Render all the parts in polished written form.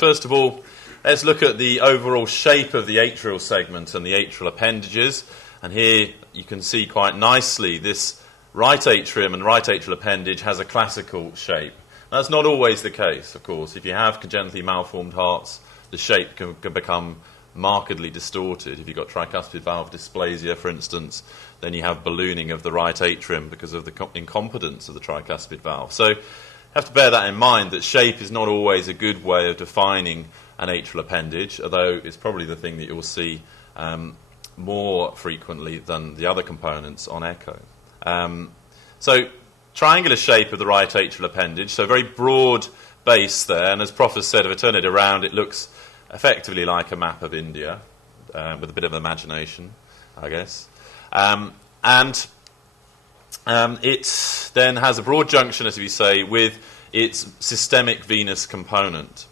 First of all, let's look at the overall shape of the atrial segment and the atrial appendages. And here you can see quite nicely this right atrium and right atrial appendage has a classical shape. That's not always the case, of course. If you have congenitally malformed hearts, the shape can become markedly distorted. If you've got tricuspid valve dysplasia, for instance, then you have ballooning of the right atrium because of the incompetence of the tricuspid valve. So you have to bear that in mind, that shape is not always a good way of defining an atrial appendage, although it's probably the thing that you'll see more frequently than the other components on echo. So triangular shape of the right atrial appendage, so very broad base there, and as Prof has said, if I turn it around, it looks effectively like a map of India, with a bit of imagination, I guess. It then has a broad junction, as we say, with its systemic venous component.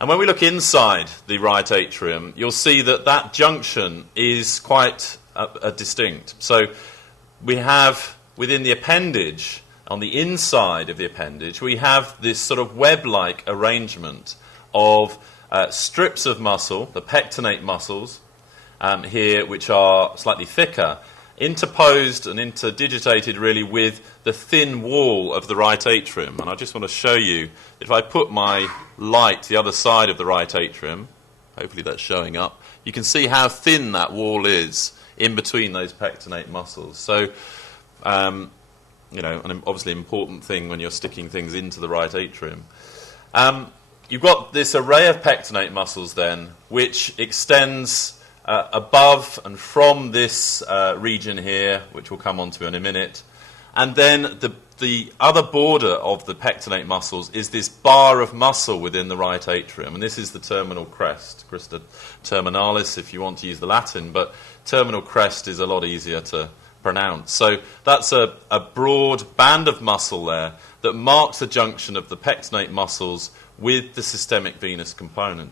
And when we look inside the right atrium, you'll see that that junction is quite distinct. So we have, within the appendage, on the inside of the appendage, we have this sort of web-like arrangement of strips of muscle, the pectinate muscles here, which are slightly thicker, interposed and interdigitated really with the thin wall of the right atrium. And I just want to show you, if I put my light to the other side of the right atrium, hopefully that's showing up, you can see how thin that wall is in between those pectinate muscles. So, an obviously important thing when you're sticking things into the right atrium. You've got this array of pectinate muscles then, which extends above and from this region here, which we'll come on to in a minute. And then the other border of the pectinate muscles is this bar of muscle within the right atrium. And this is the terminal crest, crista terminalis if you want to use the Latin, but terminal crest is a lot easier to pronounce. So that's a broad band of muscle there that marks the junction of the pectinate muscles with the systemic venous component.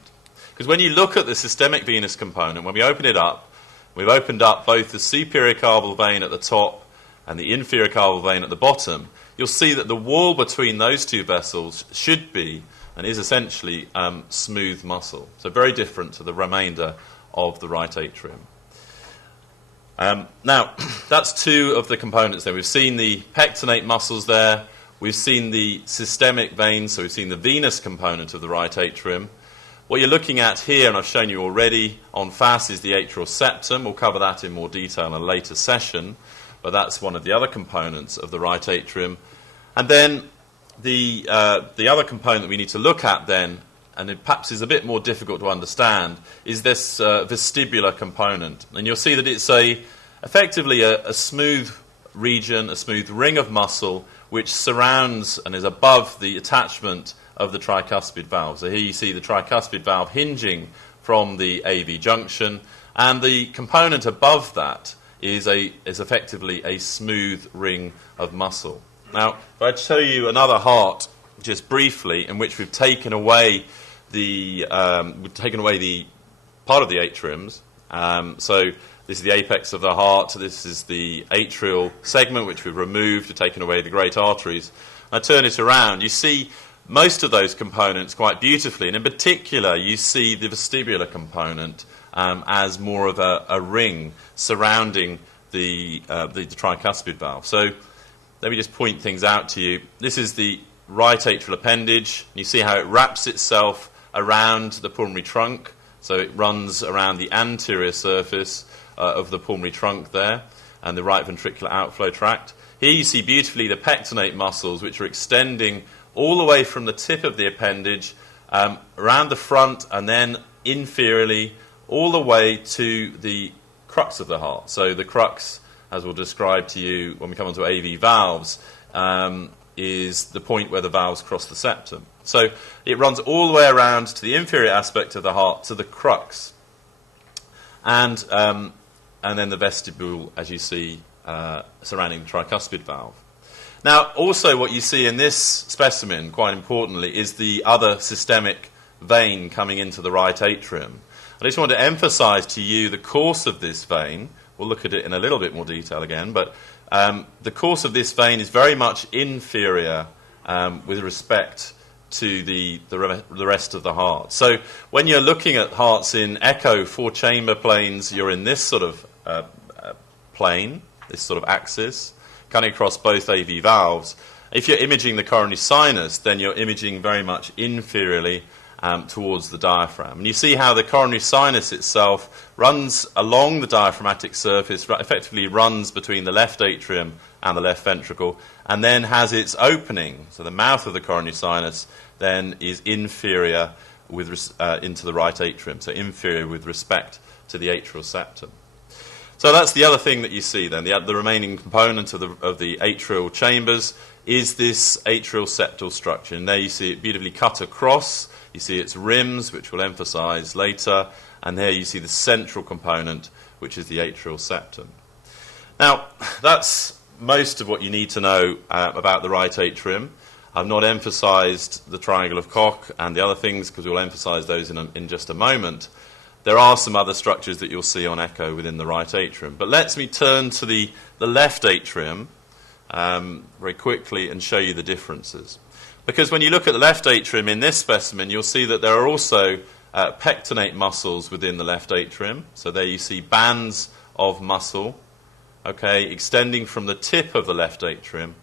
Because when you look at the systemic venous component, when we open it up, we've opened up both the superior caval vein at the top and the inferior caval vein at the bottom, you'll see that the wall between those two vessels should be and is essentially smooth muscle. So very different to the remainder of the right atrium. Now, that's two of the components there. We've seen the pectinate muscles there. We've seen the systemic veins, so we've seen the venous component of the right atrium. What you're looking at here, and I've shown you already on FAS, is the atrial septum. We'll cover that in more detail in a later session, but that's one of the other components of the right atrium. And then the other component we need to look at then, and it perhaps is a bit more difficult to understand, is this vestibular component. And you'll see that it's effectively a smooth region, a smooth ring of muscle which surrounds and is above the attachment of the tricuspid valve. So here you see the tricuspid valve hinging from the AV junction, and the component above that is effectively a smooth ring of muscle. Now, if I show you another heart, just briefly, in which we've taken away the part of the atriums. So this is the apex of the heart. This is the atrial segment, which we've removed to taken away the great arteries. I turn it around. You see most of those components quite beautifully, and in particular, you see the vestibular component as more of a ring surrounding the tricuspid valve. So let me just point things out to you. This is the right atrial appendage. You see how it wraps itself around the pulmonary trunk. So it runs around the anterior surface of the pulmonary trunk there, and the right ventricular outflow tract. Here you see beautifully the pectinate muscles, which are extending all the way from the tip of the appendage around the front and then inferiorly all the way to the crux of the heart. So the crux, as we'll describe to you when we come on to AV valves, is the point where the valves cross the septum. So it runs all the way around to the inferior aspect of the heart, to the crux. And then the vestibule, as you see, surrounding the tricuspid valve. Now, also what you see in this specimen, quite importantly, is the other systemic vein coming into the right atrium. I just want to emphasize to you the course of this vein. We'll look at it in a little bit more detail again, but the course of this vein is very much inferior with respect to the rest of the heart. So when you're looking at hearts in echo 4-chamber planes, you're in this sort of plane, this sort of axis, cutting across both AV valves. If you're imaging the coronary sinus, then you're imaging very much inferiorly towards the diaphragm. And you see how the coronary sinus itself runs along the diaphragmatic surface, effectively runs between the left atrium and the left ventricle, and then has its opening, so the mouth of the coronary sinus then is inferior into the right atrium, so inferior with respect to the atrial septum. So that's the other thing that you see then. The remaining component of the atrial chambers is this atrial septal structure. And there you see it beautifully cut across. You see its rims, which we'll emphasize later. And there you see the central component, which is the atrial septum. Now, that's most of what you need to know about the right atrium. I've not emphasized the triangle of Koch and the other things because we'll emphasize those in just a moment. There are some other structures that you'll see on echo within the right atrium. But let me turn to the left atrium very quickly and show you the differences. Because when you look at the left atrium in this specimen, you'll see that there are also pectinate muscles within the left atrium. So there you see bands of muscle, okay, extending from the tip of the left atrium.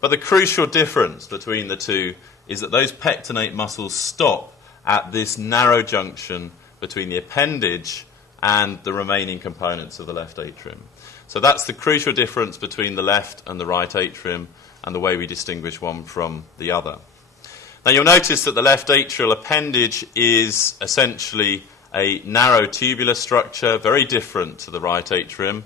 But the crucial difference between the two is that those pectinate muscles stop at this narrow junction between the appendage and the remaining components of the left atrium. So that's the crucial difference between the left and the right atrium and the way we distinguish one from the other. Now you'll notice that the left atrial appendage is essentially a narrow tubular structure, very different to the right atrium.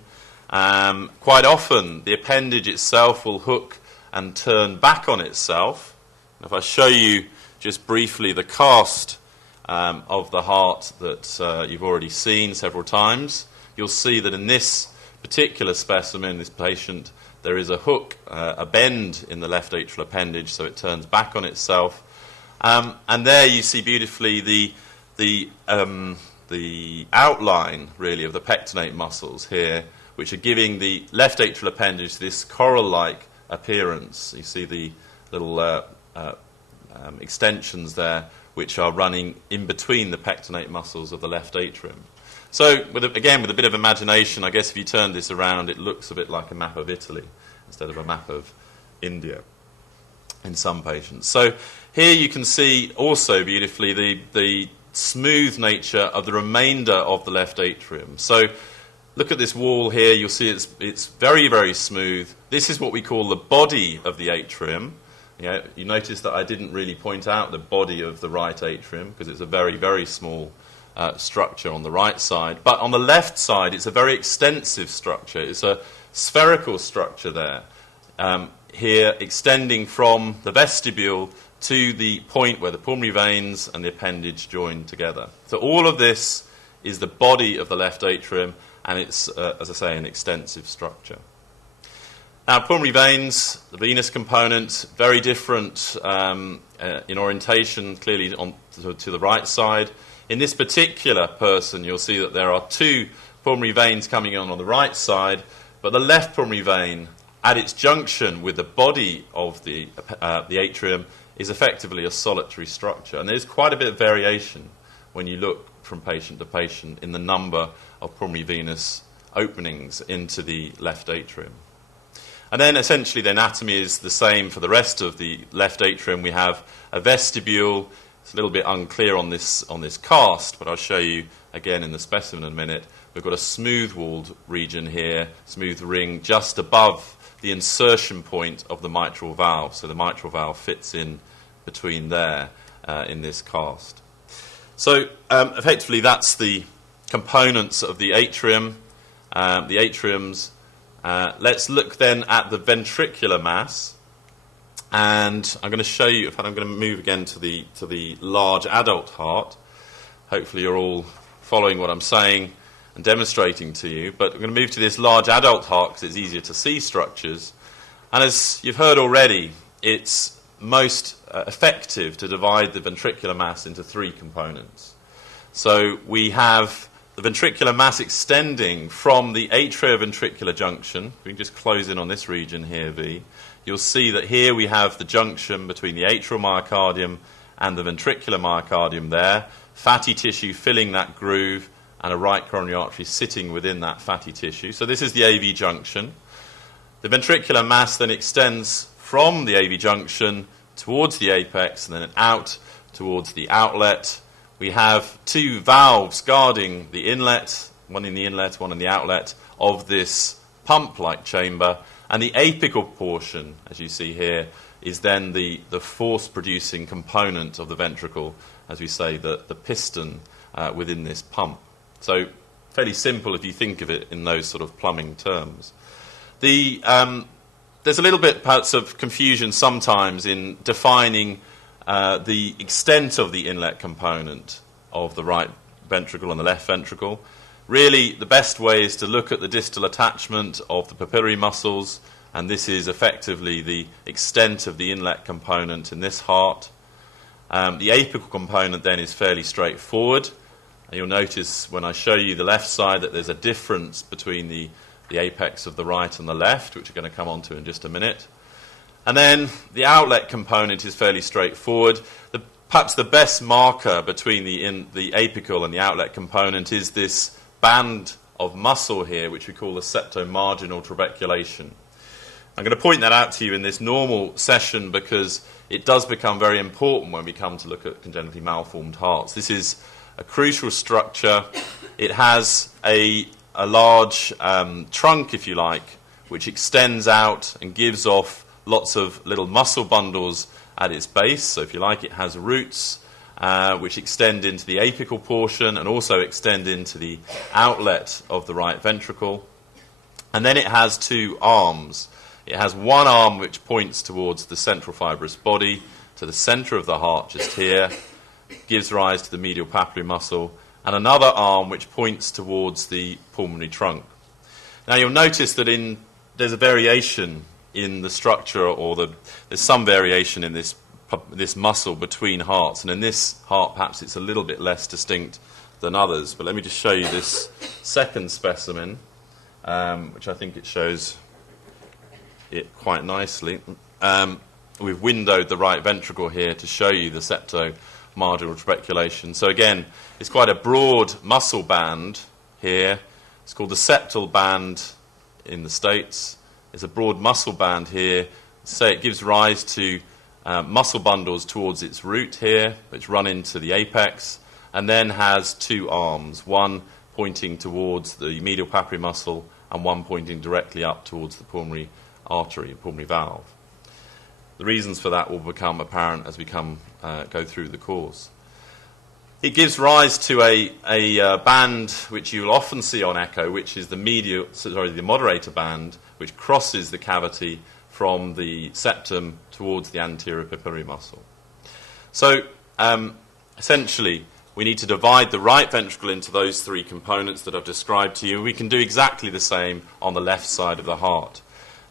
Quite often the appendage itself will hook and turn back on itself. If I show you just briefly the cast of the heart that you've already seen several times, you'll see that in this particular specimen, this patient, there is a hook, a bend in the left atrial appendage, so it turns back on itself. And there you see beautifully the outline, really, of the pectinate muscles here, which are giving the left atrial appendage this coral-like appearance. You see the little extensions there, which are running in between the pectinate muscles of the left atrium. So, again, with a bit of imagination, I guess if you turn this around, it looks a bit like a map of Italy instead of a map of India in some patients. So here you can see also beautifully the smooth nature of the remainder of the left atrium. So look at this wall here. You'll see it's very, very smooth. This is what we call the body of the atrium. You notice that I didn't really point out the body of the right atrium because it's a very, very small structure on the right side. But on the left side, it's a very extensive structure. It's a spherical structure there, here extending from the vestibule to the point where the pulmonary veins and the appendage join together. So all of this is the body of the left atrium, and it's, as I say, an extensive structure. Now, pulmonary veins, the venous component, very different in orientation, clearly to the right side. In this particular person, you'll see that there are two pulmonary veins coming on the right side, but the left pulmonary vein, at its junction with the body of the atrium, is effectively a solitary structure. And there's quite a bit of variation when you look from patient to patient in the number of pulmonary venous openings into the left atrium. And then essentially the anatomy is the same for the rest of the left atrium. We have a vestibule. It's a little bit unclear on this cast, but I'll show you again in the specimen in a minute. We've got a smooth-walled region here, smooth ring, just above the insertion point of the mitral valve. So the mitral valve fits in between there in this cast. So effectively that's the components of the atrium, the atriums. Let's look then at the ventricular mass. And I'm going to show you, in fact I'm going to move again to the large adult heart. Hopefully you're all following what I'm saying and demonstrating to you. But I'm going to move to this large adult heart because it's easier to see structures. And as you've heard already, it's most effective to divide the ventricular mass into three components. So we have the ventricular mass extending from the atrioventricular junction. We can just close in on this region here, V. You'll see that here we have the junction between the atrial myocardium and the ventricular myocardium there, fatty tissue filling that groove, and a right coronary artery sitting within that fatty tissue. So this is the AV junction. The ventricular mass then extends from the AV junction towards the apex and then out towards the outlet. We have two valves guarding the inlet, one in the inlet, one in the outlet of this pump-like chamber. And the apical portion, as you see here, is then the force-producing component of the ventricle, as we say, the piston within this pump. So fairly simple if you think of it in those sort of plumbing terms. There's a little bit perhaps of confusion sometimes in defining the extent of the inlet component of the right ventricle and the left ventricle. Really, the best way is to look at the distal attachment of the papillary muscles, and this is effectively the extent of the inlet component in this heart. The apical component then is fairly straightforward. And you'll notice when I show you the left side that there's a difference between the apex of the right and the left, which we're going to come on to in just a minute. And then the outlet component is fairly straightforward. Perhaps the best marker between the apical and the outlet component is this band of muscle here, which we call the septomarginal trabeculation. I'm going to point that out to you in this normal session because it does become very important when we come to look at congenitally malformed hearts. This is a crucial structure. It has a large trunk, if you like, which extends out and gives off lots of little muscle bundles at its base. So if you like, it has roots which extend into the apical portion and also extend into the outlet of the right ventricle. And then it has two arms. It has one arm which points towards the central fibrous body, to the center of the heart just here, gives rise to the medial papillary muscle, and another arm which points towards the pulmonary trunk. Now you'll notice that there's a variation in the structure, or there's some variation in this muscle between hearts, and in this heart perhaps it's a little bit less distinct than others. But let me just show you this second specimen, which I think it shows it quite nicely. We've windowed the right ventricle here to show you the septomarginal trabeculation. So again, it's quite a broad muscle band here. It's called the septal band in the States. It's a broad muscle band here. So it gives rise to muscle bundles towards its root here, which run into the apex, and then has two arms, one pointing towards the medial papillary muscle and one pointing directly up towards the pulmonary artery, pulmonary valve. The reasons for that will become apparent as we go through the course. It gives rise to a band which you'll often see on echo, which is the moderator band, which crosses the cavity from the septum towards the anterior papillary muscle. So essentially, we need to divide the right ventricle into those three components that I've described to you. We can do exactly the same on the left side of the heart.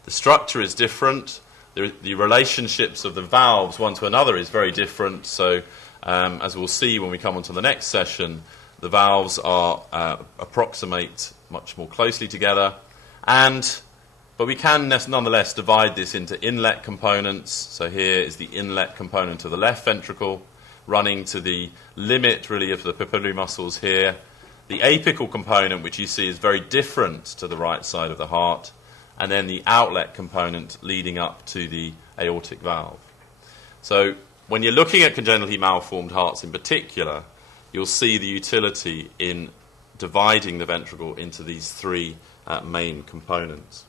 The structure is different. The relationships of the valves one to another is very different. So as we'll see when we come on to the next session, the valves approximate much more closely together. But we can nonetheless divide this into inlet components. So here is the inlet component of the left ventricle, running to the limit, really, of the papillary muscles here. The apical component, which you see is very different to the right side of the heart, and then the outlet component leading up to the aortic valve. So when you're looking at congenitally malformed hearts in particular, you'll see the utility in dividing the ventricle into these three main components.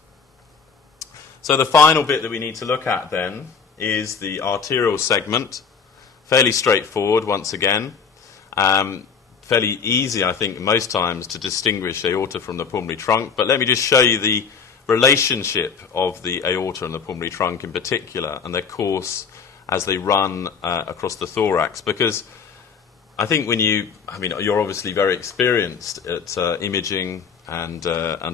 So the final bit that we need to look at then is the arterial segment. Fairly straightforward once again. Fairly easy, I think, most times to distinguish aorta from the pulmonary trunk. But let me just show you the relationship of the aorta and the pulmonary trunk in particular, and their course as they run across the thorax. Because I think you're obviously very experienced at imaging and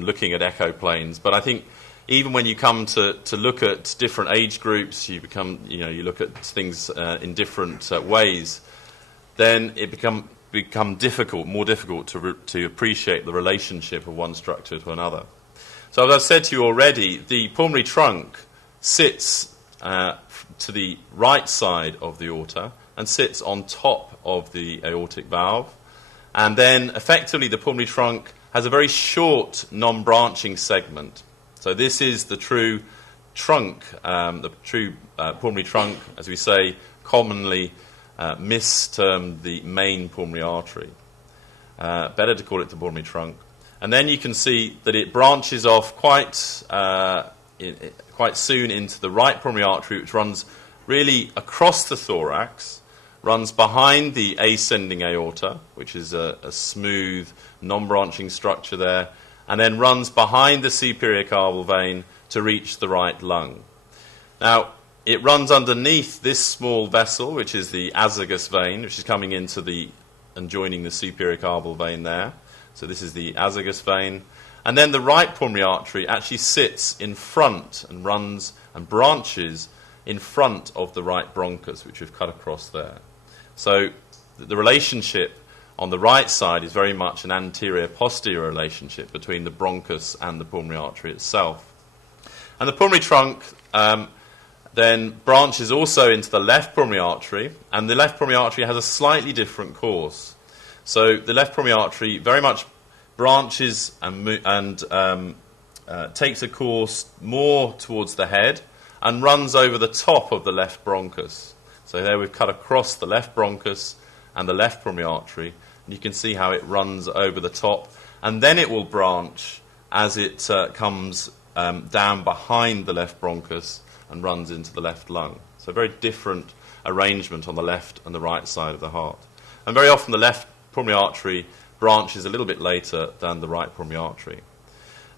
looking at echo planes, but I think even when you come to look at different age groups, you look at things in different ways, then it become more difficult to appreciate the relationship of one structure to another. So as I've said to you already, the pulmonary trunk sits to the right side of the aorta, and sits on top of the aortic valve. And then effectively the pulmonary trunk has a very short non-branching segment. So this is the true trunk, the true pulmonary trunk, as we say, commonly mistermed the main pulmonary artery. Better to call it the pulmonary trunk. And then you can see that it branches off quite soon into the right pulmonary artery, which runs really across the thorax, runs behind the ascending aorta, which is a smooth, non-branching structure there, and then runs behind the superior carpal vein to reach the right lung. Now, it runs underneath this small vessel, which is the azygos vein, which is coming into and joining the superior carpal vein there. So this is the azygos vein. And then the right pulmonary artery actually sits in front and runs and branches in front of the right bronchus, which we've cut across there. So the relationship on the right side is very much an anterior-posterior relationship between the bronchus and the pulmonary artery itself. And the pulmonary trunk then branches also into the left pulmonary artery, and the left pulmonary artery has a slightly different course. So the left pulmonary artery very much branches and takes a course more towards the head and runs over the top of the left bronchus. So there we've cut across the left bronchus and the left pulmonary artery, and you can see how it runs over the top, and then it will branch as it comes down behind the left bronchus and runs into the left lung. So a very different arrangement on the left and the right side of the heart. And very often the left pulmonary artery branches a little bit later than the right pulmonary artery.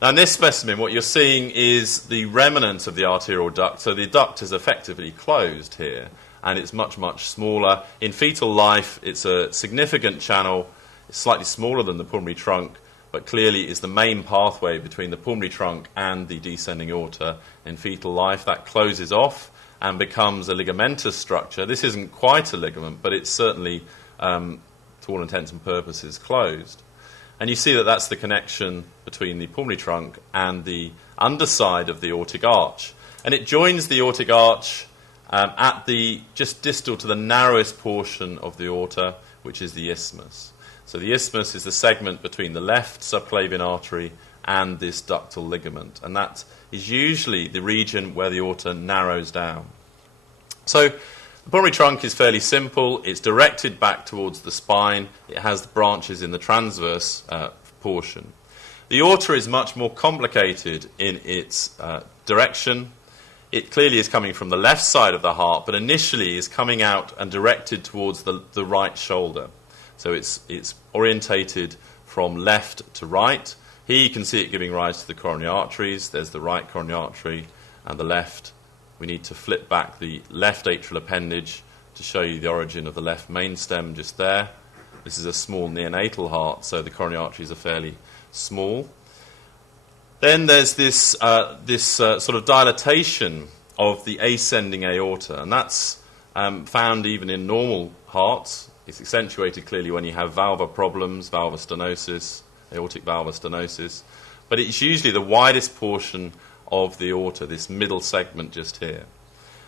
Now in this specimen, what you're seeing is the remnant of the arterial duct. So the duct is effectively closed here, and it's much, much smaller. In fetal life, it's a significant channel. It's slightly smaller than the pulmonary trunk, but clearly is the main pathway between the pulmonary trunk and the descending aorta. In fetal life, that closes off and becomes a ligamentous structure. This isn't quite a ligament, but it's certainly, to all intents and purposes, closed. And you see that that's the connection between the pulmonary trunk and the underside of the aortic arch. And it joins the aortic arch at the just distal to the narrowest portion of the aorta, which is the isthmus. So the isthmus is the segment between the left subclavian artery and this ductal ligament, and that is usually the region where the aorta narrows down. So the pulmonary trunk is fairly simple. It's directed back towards the spine. It has the branches in the transverse portion. The aorta is much more complicated in its direction. It clearly is coming from the left side of the heart, but initially is coming out and directed towards the right shoulder. So it's orientated from left to right. Here you can see it giving rise to the coronary arteries. There's the right coronary artery and the left. We need to flip back the left atrial appendage to show you the origin of the left main stem just there. This is a small neonatal heart, so the coronary arteries are fairly small. Then there's this sort of dilatation of the ascending aorta, and that's found even in normal hearts. It's accentuated clearly when you have valvar problems, valvar stenosis, aortic valvar stenosis. But it's usually the widest portion of the aorta, this middle segment just here.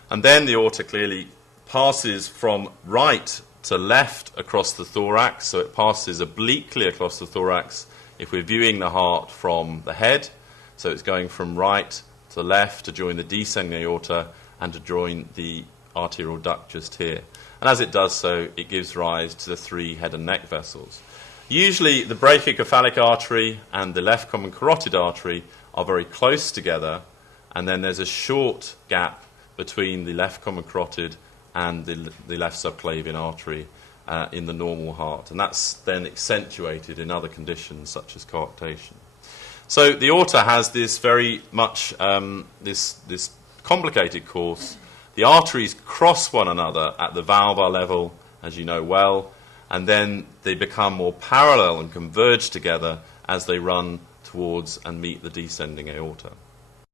And then the aorta clearly passes from right to left across the thorax, so it passes obliquely across the thorax if we're viewing the heart from the head. So it's going from right to left to join the descending aorta and to join the arterial duct just here. And as it does so, it gives rise to the three head and neck vessels. Usually the brachiocephalic artery and the left common carotid artery are very close together, and then there's a short gap between the left common carotid and the left subclavian artery in the normal heart. And that's then accentuated in other conditions such as coarctation. So the aorta has this very much this complicated course. The arteries cross one another at the valvar level, as you know well, and then they become more parallel and converge together as they run towards and meet the descending aorta.